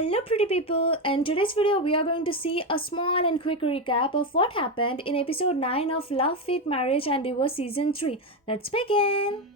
Hello pretty people. In today's video we are going to see a small and quick recap of what happened in episode 9 of Love, Fate, Marriage and Divorce season 3. Let's begin.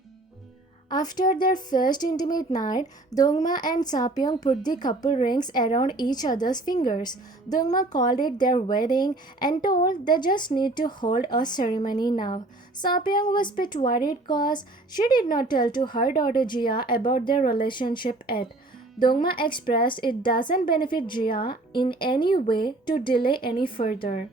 After their first intimate night, Dongma and Sapyeong put the couple rings around each other's fingers. Dongma called it their wedding and told they just need to hold a ceremony now. Sapyeong was a bit worried cause she did not tell to her daughter Jia about their relationship yet. Dongma expressed it doesn't benefit Jia in any way to delay any further.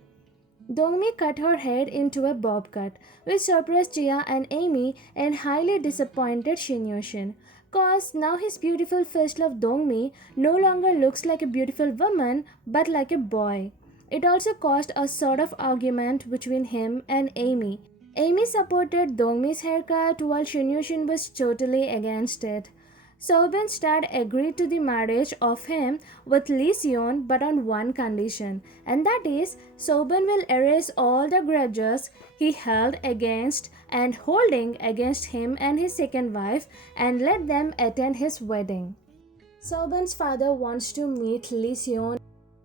Dongmi cut her head into a bob cut, which surprised Jia and Amy and highly disappointed Shin Yoshin. Cause now his beautiful first love Dongmi no longer looks like a beautiful woman but like a boy. It also caused a sort of argument between him and Amy. Amy supported Dongmi's haircut while Shin Yoshin was totally against it. Soben's dad agreed to the marriage of him with Lee Sieun but on one condition, and that is Soben will erase all the grudges he held against and holding against him and his second wife and let them attend his wedding. Soben's father wants to meet Lee Sieun.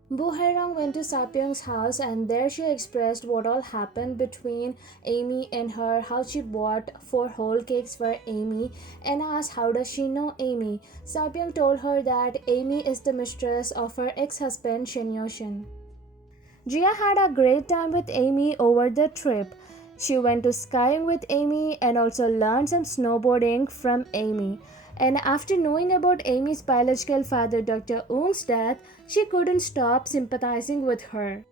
Boo Hae-rang went to Sapyeong's house and there she expressed what all happened between Amy and her, how she bought 4 whole cakes for Amy and asked how does she know Amy. Sapyeong told her that Amy is the mistress of her ex-husband Shin Yoshin. Jia had a great time with Amy over the trip. She went to skiing with Amy and also learned some snowboarding from Amy. And after knowing about Amy's biological father Dr. Woong's death, she couldn't stop sympathizing with her.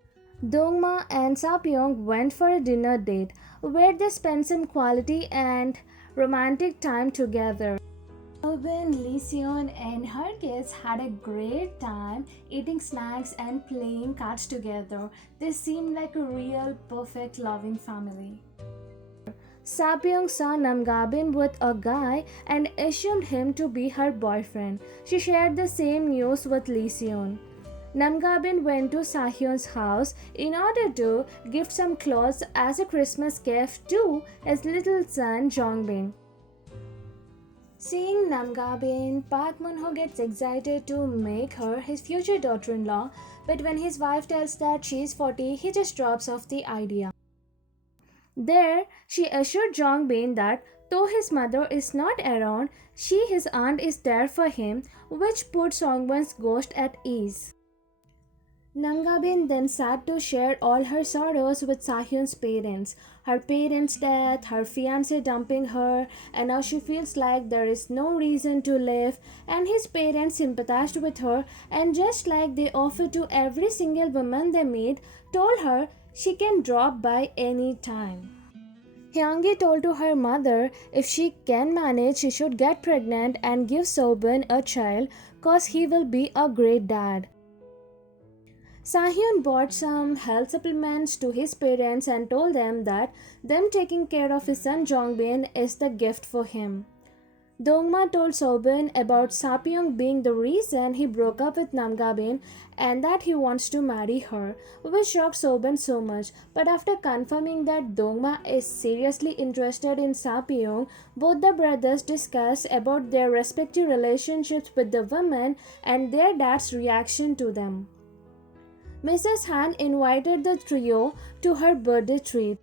Dongma and Sapyeong went for a dinner date where they spent some quality and romantic time together. Soben, Lee Sieun and her kids had a great time eating snacks and playing cards together. They seemed like a real perfect loving family. Sapyeong saw Namgabin with a guy and assumed him to be her boyfriend. She shared the same news with Lee Sieun. Namgabin went to Sahyun's house in order to gift some clothes as a Christmas gift to his little son Jongbin. Seeing Namgabin, Park Moon-ho gets excited to make her his future daughter-in-law, but when his wife tells that she is 40, he just drops off the idea. There, she assured Jongbin that though his mother is not around, his aunt, is there for him, which put Songbin's ghost at ease. Namgabin then sat to share all her sorrows with Sahyun's parents. Her parents' death, her fiancé dumping her, and now she feels like there is no reason to live, and his parents sympathized with her and just like they offer to every single woman they meet, told her she can drop by any time. Hyungi told to her mother if she can manage she should get pregnant and give Soben a child cause he will be a great dad. Sahyun bought some health supplements to his parents and told them that them taking care of his son Jongbin is the gift for him. Dongma told Soben about Sapyeong being the reason he broke up with Namgabin and that he wants to marry her, which shocked Soben so much. But after confirming that Dongma is seriously interested in Sapyeong, both the brothers discussed about their respective relationships with the women and their dad's reaction to them. Mrs. Han invited the trio to her birthday treat.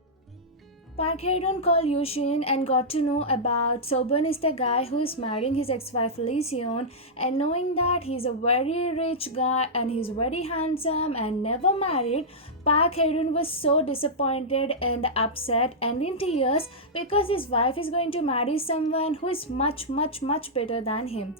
Park Hae-dun called Yushin and got to know about Soben is the guy who is marrying his ex-wife Lee Sieun, and knowing that he's a very rich guy and he's very handsome and never married, Park Hae-dun was so disappointed and upset and in tears because his wife is going to marry someone who is much better than him.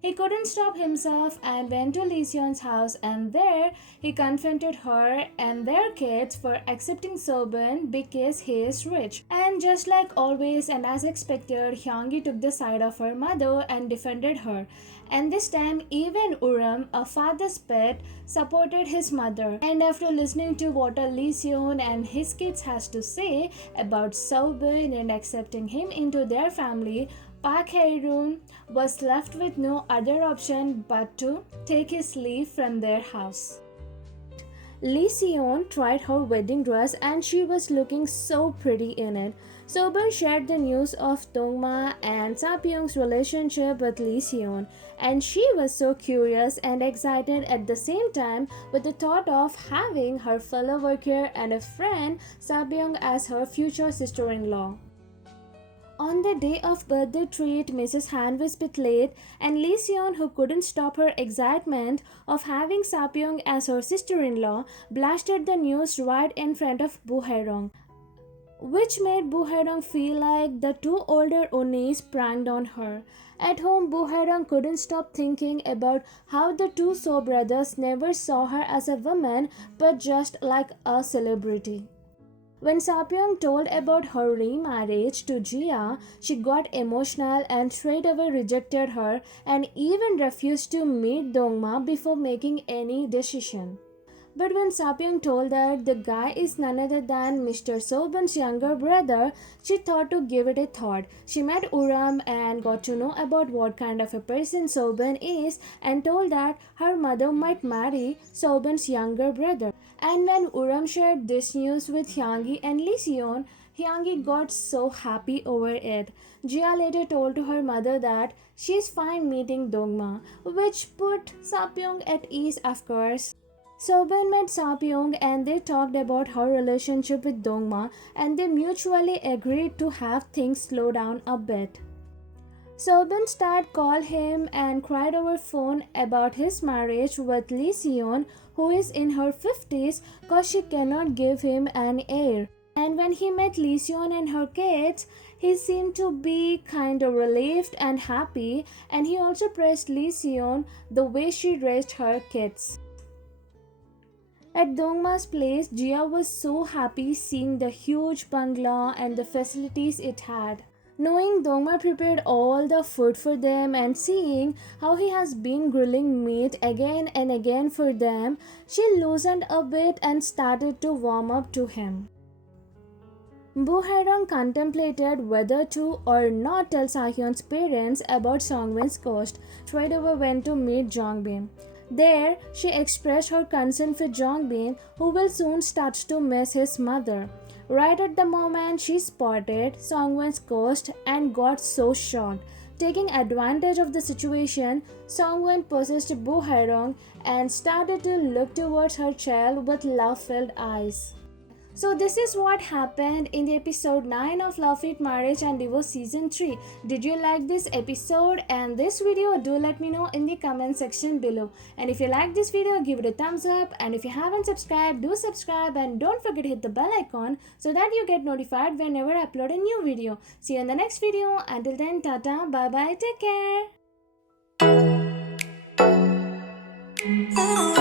He couldn't stop himself and went to Lee Seon's house, and there he confronted her and their kids for accepting Soben because he is rich. And just like always and as expected, Hyungi took the side of her mother and defended her. And this time even Uram, a father's pet, supported his mother. And after listening to what Lee Seon and his kids has to say about Soben and accepting him into their family, Park Hae-dun was left with no other option but to take his leave from their house. Lee Seon tried her wedding dress and she was looking so pretty in it. Soban shared the news of Dongma and Sapyeong's relationship with Lee Seon, and she was so curious and excited at the same time with the thought of having her fellow worker and a friend Sapyeong as her future sister-in-law. On the day of birthday treat, Mrs. Han was a bit late, and Lee Seon, who couldn't stop her excitement of having Sapyeong as her sister-in-law, blasted the news right in front of Bu Haerong, which made Bu Haerong feel like the two older Onis pranked on her. At home, Bu Haerong couldn't stop thinking about how the two So brothers never saw her as a woman but just like a celebrity. When Sapyeong told about her remarriage to Jia, she got emotional and straight away rejected her and even refused to meet Dongma before making any decision. But when Sapyeong told that the guy is none other than Mr. Soban's younger brother, she thought to give it a thought. She met Uram and got to know about what kind of a person Soban is and told that her mother might marry Soban's younger brother. And when Uram shared this news with Hyungi and Lee Seon, Hyungi got so happy over it. Jia later told to her mother that she's fine meeting Dongma, which put Sapyeong at ease, of course. Soban met Sapyeong and they talked about her relationship with Dongma, and they mutually agreed to have things slow down a bit. Soban started called him and cried over phone about his marriage with Lee Seon, who is in her 50s, cause she cannot give him an heir. And when he met Lee Seon and her kids, he seemed to be kind of relieved and happy, and he also praised Lee Seon the way she raised her kids. At Dongma's place, Jia was so happy seeing the huge bungalow and the facilities it had. Knowing Dongma prepared all the food for them and seeing how he has been grilling meat again and again for them, she loosened a bit and started to warm up to him. Bu Haerong contemplated whether to or not tell Sahyun's parents about Songwin's ghost. Straight away went to meet Jongbin. There, she expressed her concern for Jongbin, who will soon start to miss his mother. Right at the moment, she spotted Songwon's ghost and got so shocked. Taking advantage of the situation, Songwon possessed Bu Haerong and started to look towards her child with love-filled eyes. So this is what happened in the episode 9 of Love It Marriage and Divorce season 3. Did you like this episode and this video? Do let me know in the comment section below. And if you like this video, give it a thumbs up, and if you haven't subscribed, do subscribe, and don't forget to hit the bell icon so that you get notified whenever I upload a new video. See you in the next video. Until then, tata, bye bye, take care.